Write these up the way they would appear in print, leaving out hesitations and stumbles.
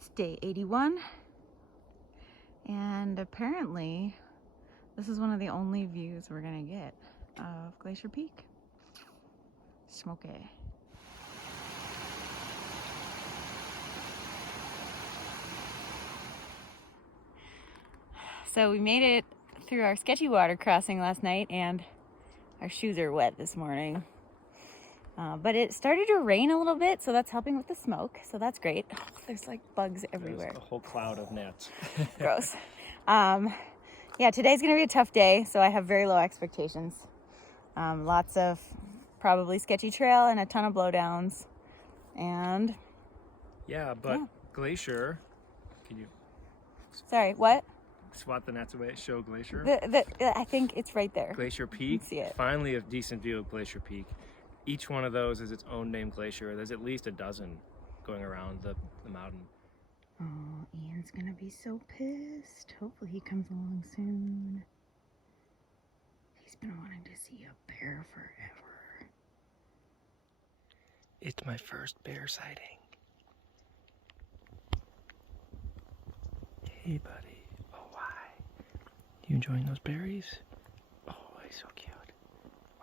It's day 81, and apparently this is one of the only views we're gonna get of Glacier Peak. Smoky. So we made it through our sketchy water crossing last night, and our shoes are wet this morning. But it started to rain a little bit, so that's helping with the smoke, so that's great. Oh, there's like bugs everywhere. There's a whole cloud of gnats. Gross. Yeah, today's gonna be a tough day, so I have very low expectations. Lots of probably sketchy trail and a ton of blowdowns. And yeah, but Glacier, can you sorry, what? swat the gnats away, show Glacier? I think it's right there. Glacier You Peak, can see it. finally a decent view of Glacier Peak. Each one of those is its own named glacier. There's at least a dozen going around the mountain. Oh, Ian's gonna be so pissed. Hopefully he comes along soon. He's been wanting to see a bear forever. It's my first bear sighting. Hey, buddy. Oh, hi. You enjoying those berries? Oh, he's so cute.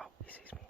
Oh, he sees me.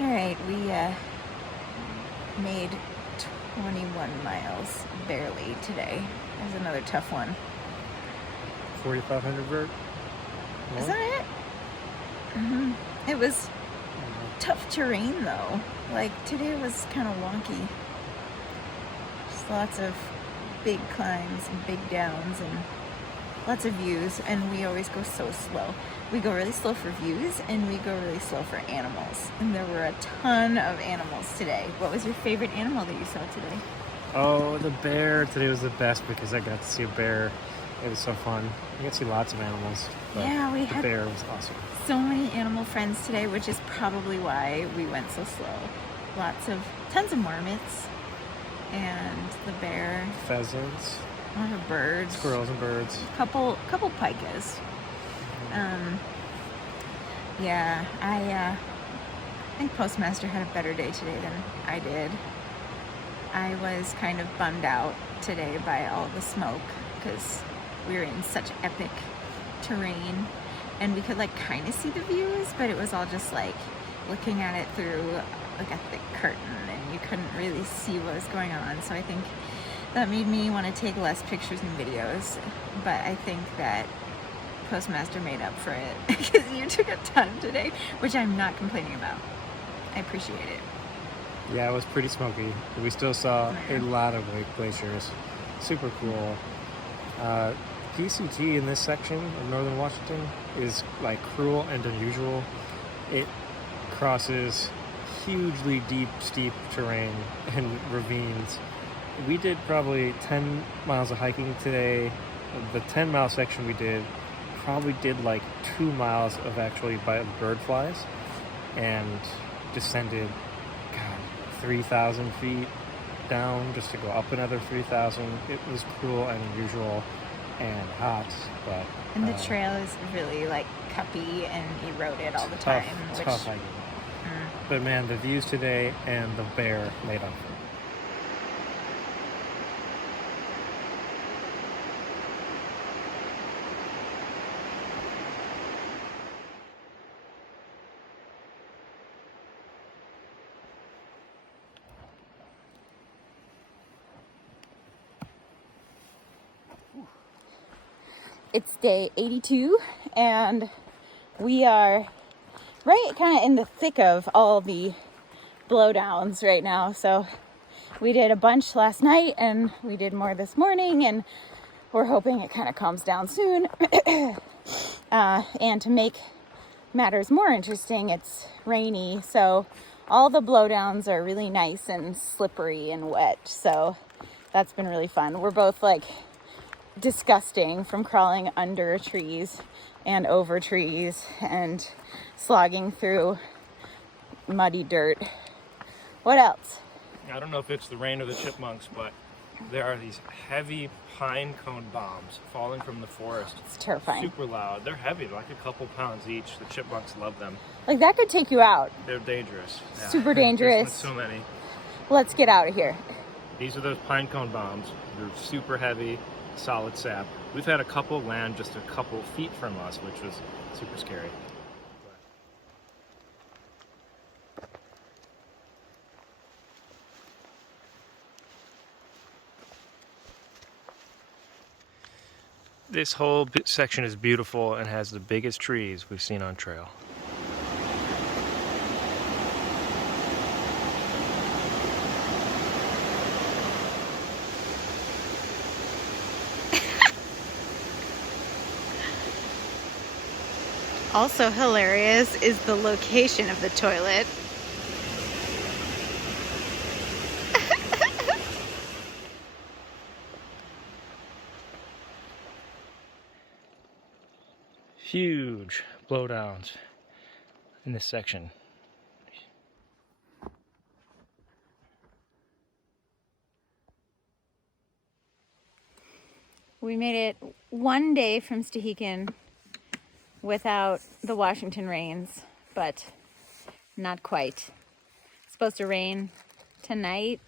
All right, we made 21 miles barely today. There's another tough one. 4,500 vert? Is that it? Mm-hmm. It was tough terrain though. Like today was kind of wonky. Just lots of big climbs and big downs and lots of views, and we always go so slow. We go really slow for views, and we go really slow for animals. And there were a ton of animals today. What was your favorite animal that you saw today? Oh, the bear. Today was the best because I got to see a bear. It was so fun. You got to see lots of animals. But Yeah, we the had bear was awesome. so many animal friends today, which is probably why we went so slow. Tons of marmots, and the bear, Pheasants, a lot of birds, squirrels and birds. couple pikas. Yeah, I think Postmaster had a better day today than I did. I was kind of bummed out today by all the smoke because we were in such epic terrain, and we could like kind of see the views, but it was all just like looking at it through like a thick curtain, and you couldn't really see what was going on. So I think that made me want to take less pictures and videos, but I think that Postmaster made up for it because you took a ton today, which I'm not complaining about. I appreciate it. Yeah, it was pretty smoky. We still saw a lot of glaciers. Super cool. PCT in this section of northern Washington is like cruel and unusual. It crosses hugely deep, steep terrain and ravines. We did probably 10 miles of hiking today. The 10-mile section we did probably did like 2 miles of actually by bird flies, and descended, God, 3,000 feet down just to go up another 3,000. It was cruel and unusual and hot, but And the trail is really like cuppy and eroded all the time. Tough, I get it. But man, the views today and the bear made up for it. It's day 82 and we are right kind of in the thick of all the blowdowns right now. So we did a bunch last night and we did more this morning, and we're hoping it kind of calms down soon. And to make matters more interesting, it's rainy, so all the blowdowns are really nice and slippery and wet. So that's been really fun. We're both like disgusting from crawling under trees and over trees and slogging through muddy dirt. What else? I don't know if it's the rain or the chipmunks, but there are these heavy pine cone bombs falling from the forest. It's terrifying. Super loud. They're heavy, like a couple pounds each. The chipmunks love them. Like that could take you out. They're dangerous. Yeah. Super dangerous. So many. Let's get out of here. These are those pine cone bombs. They're super heavy, solid sap. We've had a couple land just a couple feet from us, which was super scary. This whole section is beautiful and has the biggest trees we've seen on trail. Also hilarious is the location of the toilet. Huge blowdowns in this section. We made it one day from Stehekin without the Washington rains, but not quite. It's supposed to rain tonight,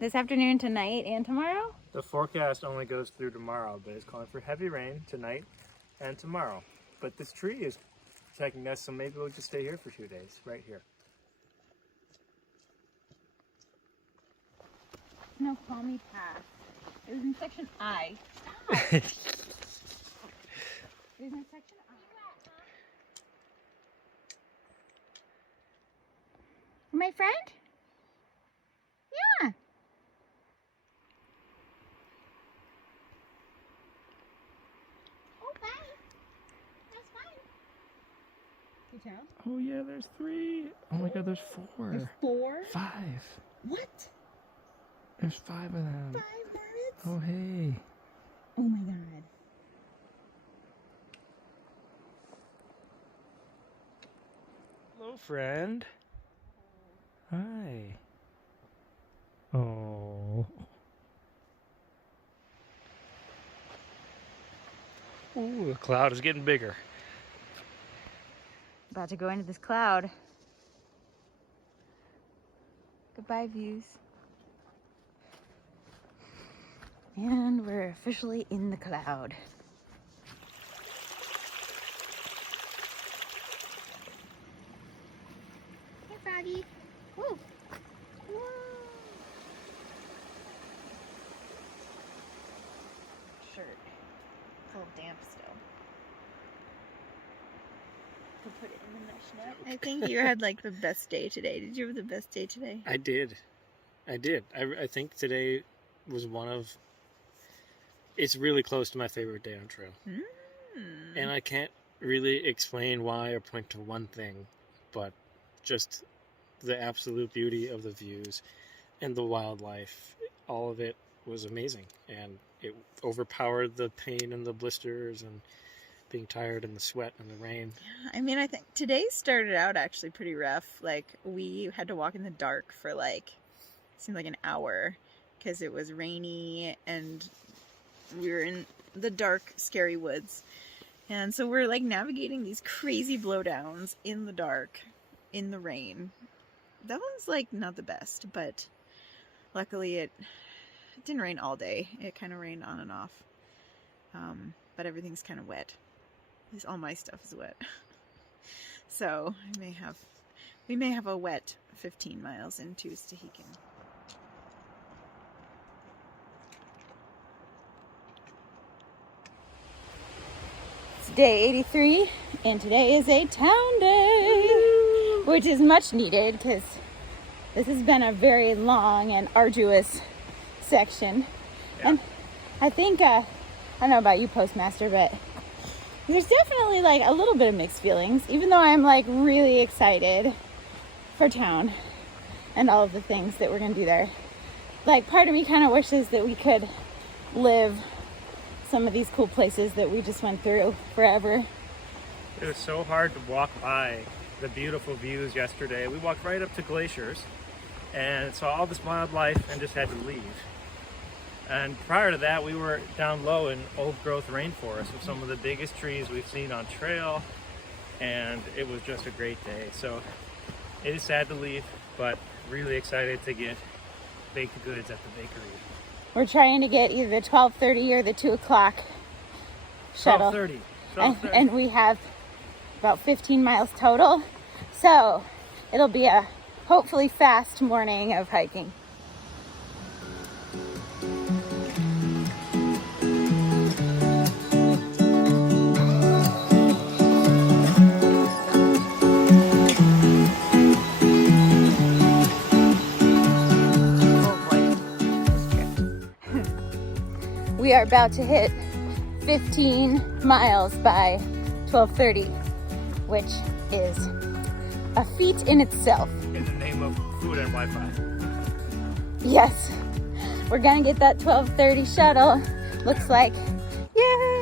this afternoon, tonight, and tomorrow? The forecast only goes through tomorrow, but it's calling for heavy rain tonight and tomorrow. But this tree is taking us, so maybe we'll just stay here for 2 days, right here. No, call me pass. It was in section I. Stop! It was in section I. My friend? Yeah. Okay. That's fine. Good job. Oh yeah, there's 3. Oh my god, there's 4. There's 4? 5. What? There's 5 of them. 5 birds? Oh hey. Oh my god. Hello, friend. Hi. Oh. Ooh, the cloud is getting bigger. About to go into this cloud. Goodbye, views. And we're officially in the cloud. Hey, Froggy. Woo. Whoa. Shirt. It's a little damp still. We'll put it in the mesh net. I think you had like the best day today. Did you have the best day today? I did. I think today was one of... It's really close to my favorite day on trail. And I can't really explain why or point to one thing, but just the absolute beauty of the views and the wildlife. All of it was amazing, and it overpowered the pain and the blisters, and being tired in the sweat and the rain. I mean, I think today started out actually pretty rough. Like, we had to walk in the dark for like, it seemed like an hour because it was rainy and we were in the dark, scary woods. And so we're like navigating these crazy blowdowns in the dark, in the rain. That was like not the best, but luckily it didn't rain all day. It kind of rained on and off. But everything's kind of wet. At least all my stuff is wet. So we may have a wet 15 miles into Stehekin. It's day 83, and today is a town day, which is much needed because this has been a very long and arduous section. Yeah. And I think, I don't know about you, Postmaster, but there's definitely like a little bit of mixed feelings, even though I'm like really excited for town and all of the things that we're going to do there. Like, part of me kind of wishes that we could live some of these cool places that we just went through forever. It was so hard to walk by the beautiful views yesterday. We walked right up to glaciers and saw all this wildlife and just had to leave. And prior to that, we were down low in old growth rainforest with some of the biggest trees we've seen on trail, and it was just a great day. So it is sad to leave, but really excited to get baked goods at the bakery. We're trying to get either the 12:30 or the 2 o'clock shuttle. 12:30. And we have about 15 miles total. So it'll be a hopefully fast morning of hiking. We are about to hit 15 miles by 12:30, which is a feat in itself. In the name of food and Wi-Fi. Yes, we're gonna get that 12:30 shuttle. Looks like, yay!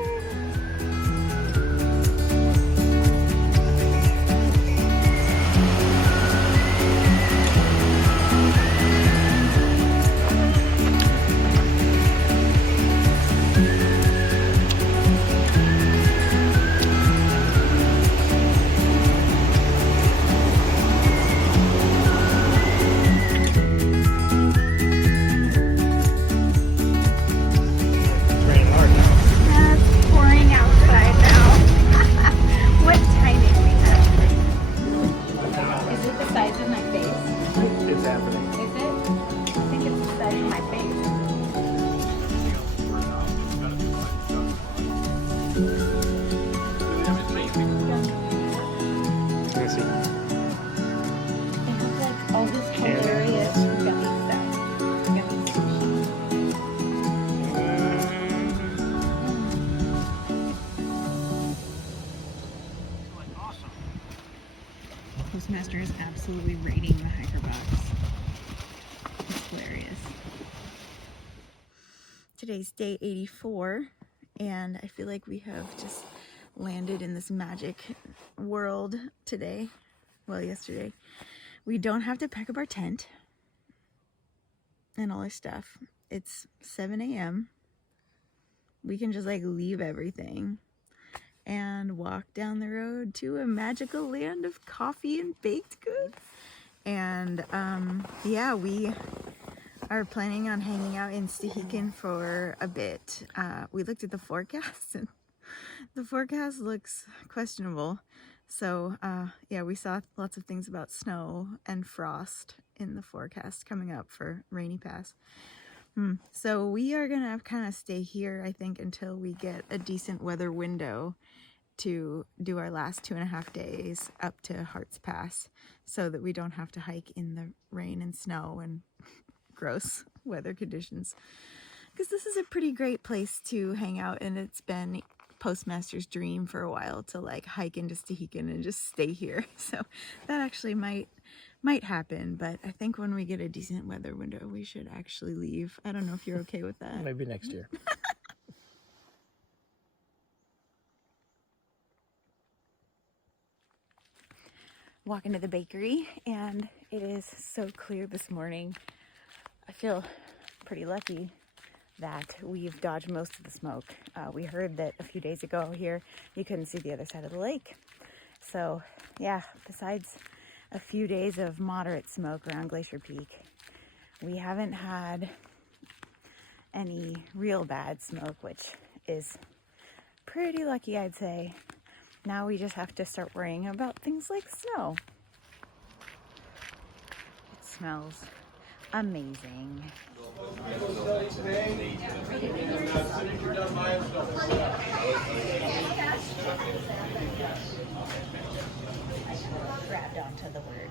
Postmaster is absolutely raiding the hiker box. It's hilarious. Today's day 84, and I feel like we have just landed in this magic world today. Well, yesterday. We don't have to pack up our tent and all our stuff. It's 7 a.m. We can just like leave everything and walk down the road to a magical land of coffee and baked goods. And yeah, we are planning on hanging out in Stehekin for a bit. We looked at the forecast and the forecast looks questionable. So yeah, we saw lots of things about snow and frost in the forecast coming up for Rainy Pass. So we are gonna kind of stay here, I think, until we get a decent weather window to do our last 2.5 days up to Hearts Pass, so that we don't have to hike in the rain and snow and gross weather conditions. Because this is a pretty great place to hang out, and it's been Postmaster's dream for a while to like hike into Stehekin and just stay here. So that actually might happen, but I think when we get a decent weather window, we should actually leave. I don't know if you're okay with that. Maybe next year. walking to the bakery, and it is so clear this morning. I feel pretty lucky that we've dodged most of the smoke. We heard that a few days ago here you couldn't see the other side of the lake. So yeah, besides a few days of moderate smoke around Glacier Peak, we haven't had any real bad smoke, which is pretty lucky, I'd say. Now we just have to start worrying about things like snow. It smells amazing. Grabbed onto the word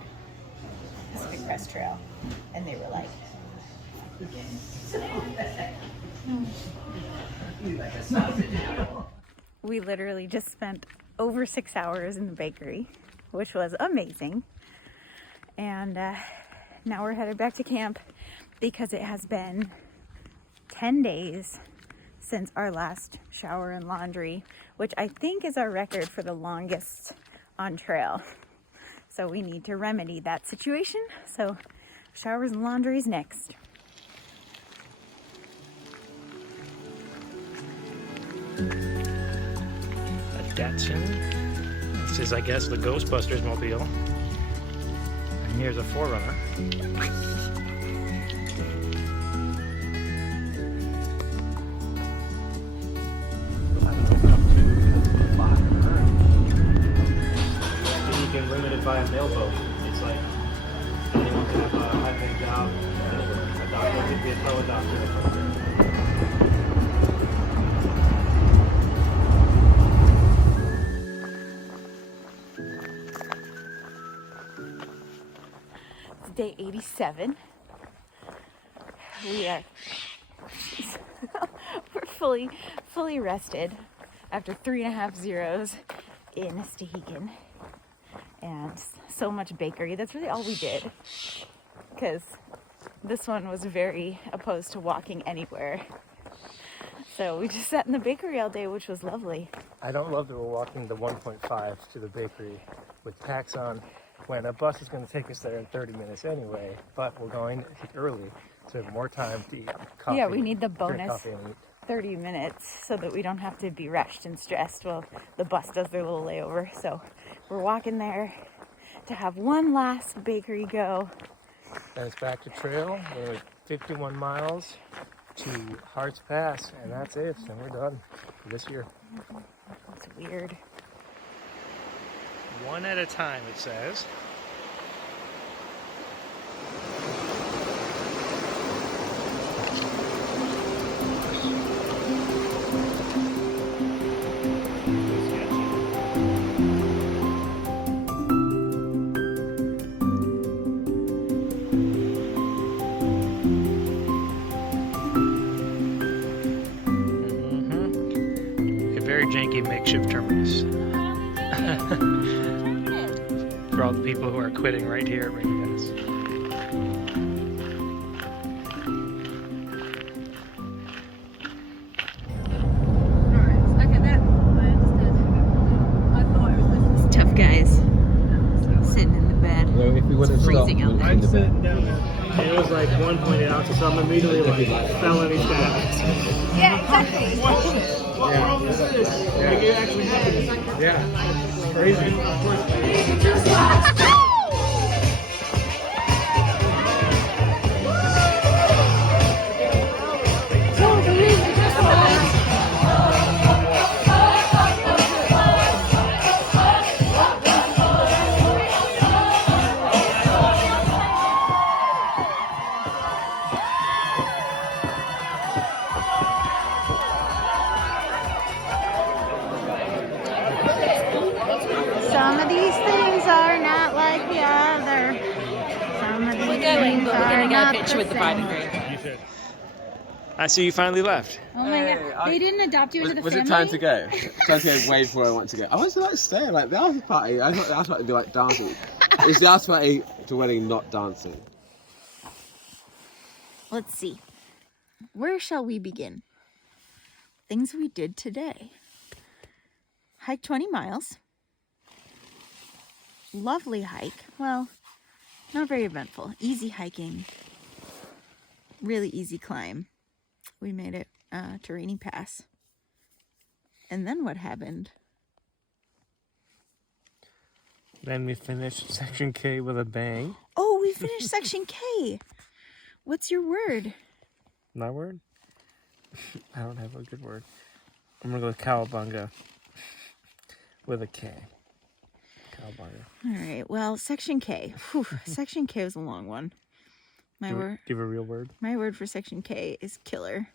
Pacific Crest Trail, and they were like, we literally just spent over 6 hours in the bakery, which was amazing. And now we're headed back to camp because it has been 10 days since our last shower and laundry, which I think is our record for the longest on trail. So we need to remedy that situation. So showers and laundry is next. A Datsun. This is, I guess, the Ghostbusters mobile. And here's a Forerunner. Limited by a mailboat. It's like anyone can have a high-paying job anywhere. A doctor could be a tele-doctor. It's day 87. We are we're fully rested after 3.5 zeros in Stehekin. And so much bakery. That's really all we did, because this one was very opposed to walking anywhere. So we just sat in the bakery all day, which was lovely. I don't love that we're walking the 1.5 to the bakery with packs on when a bus is going to take us there in 30 minutes anyway, but we're going early to have more time to eat coffee. Yeah, we need the drink bonus coffee and eat. 30 minutes so that we don't have to be rushed and stressed while the bus does their little layover. So we're walking there to have one last bakery go. Then it's back to trail. We're 51 miles to Hart's Pass, and that's it. And we're done for this year. It's weird. One at a time, it says. Very janky makeshift terminus. For all the people who are quitting right here at Rainy Pass. It's tough guys sitting in the bed. Well, if we would have freezing out there. I'm sitting down there. It was like one pointed out, so I'm immediately like felony status. Yeah, exactly. Yeah. Like it actually happened. Yeah. It's crazy. Some of these things are not like the other. Some of these We're going, things but we're are going to get not a picture the with the bride and same. groom. You should. I see you finally left. Oh my god, they didn't adopt you into the was family? it time to go? Time to go way before I want to go. I wanted to like stay, like the after party. I thought the after party would be like dancing. It's the after party to wedding, not dancing. Let's see. Where shall we begin? Things we did today. Hike 20 miles. lovely hike. Well, not very eventful. Easy hiking. Really easy climb. We made it to Rainy Pass. And then what happened? Then we finished Section K with a bang. Oh, we finished Section K. What's your word? My word? I don't have a good word. I'm gonna go with cowabunga with a K. Cowabunga. All right. Well, Section K. Whew, Section K was a long one. My word. Do you have a real word? My word for Section K is killer.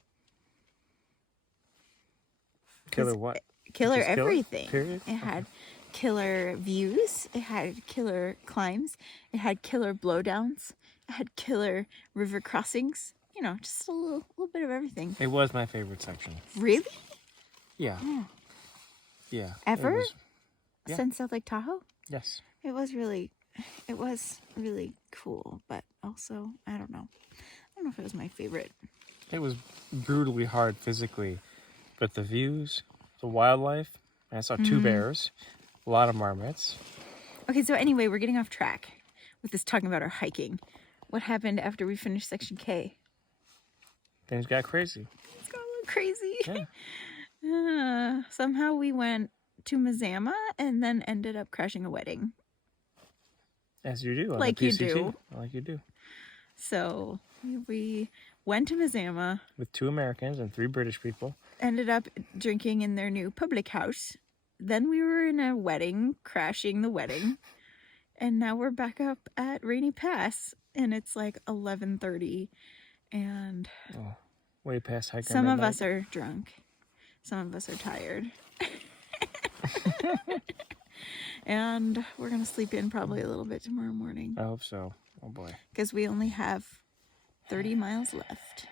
Killer what? Killer Just killer? everything. Period? It had killer views. It had killer climbs. It had killer blowdowns. It had killer river crossings. You know, just a little bit of everything. It was my favorite section. Really? Yeah. Yeah. Yeah. Ever? Yeah. Since South Lake Tahoe? Yes. It was really cool, but also, I don't know. I don't know if it was my favorite. It was brutally hard physically, but the views, the wildlife, I saw 2 bears, a lot of marmots. Okay, so anyway, we're getting off track with this talking about our hiking. What happened after we finished Section K? Things got crazy. It's got a little crazy. Yeah. Somehow we went to Mazama and then ended up crashing a wedding. As you do. On Like the you PCT. do. Like you do. So we went to Mazama, With 2 Americans and 3 British people. ended up drinking in their new public house. Then we were in a wedding, crashing the wedding. And now we're back up at Rainy Pass. And it's like 11:30. And Oh, way past hiking. some of us are drunk. Some of us are tired. And we're going to sleep in probably a little bit tomorrow morning. I hope so. Oh boy. Because we only have 30 miles left.